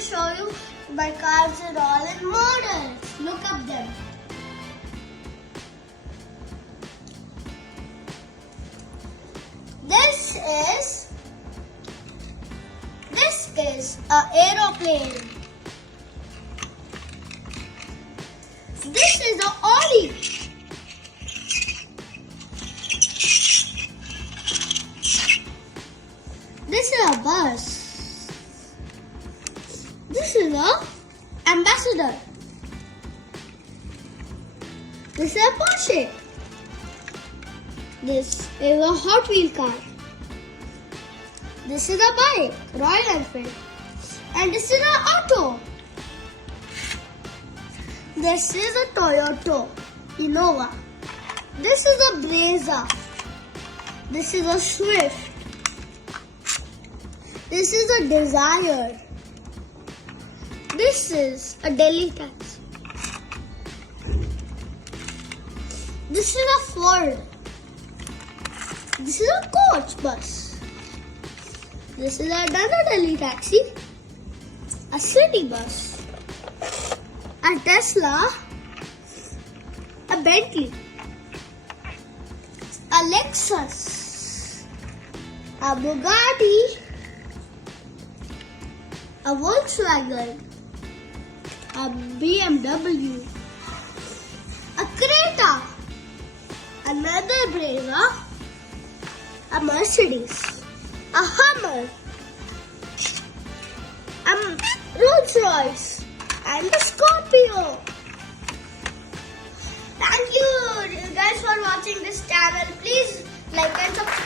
to show you my cars are all in models. Look up them. This is an aeroplane. This is a Audi. This is a bus. This is a Ambassador. This is a Porsche. This is a Hot Wheel car. This is a bike, Royal Enfield. And this is an auto. This is a Toyota Innova. This is a Brezza. This is a Swift. This is a Desire. This is a Delhi taxi. This is a Ford. This is a coach bus. This is another Delhi taxi. A city bus. A Tesla. A Bentley. A Lexus. A Bugatti. A Volkswagen, a BMW, a Creta, another Brezza, a Mercedes, a Hummer, a Rolls Royce, and a Scorpio. Thank you guys for watching this channel. Please like and subscribe.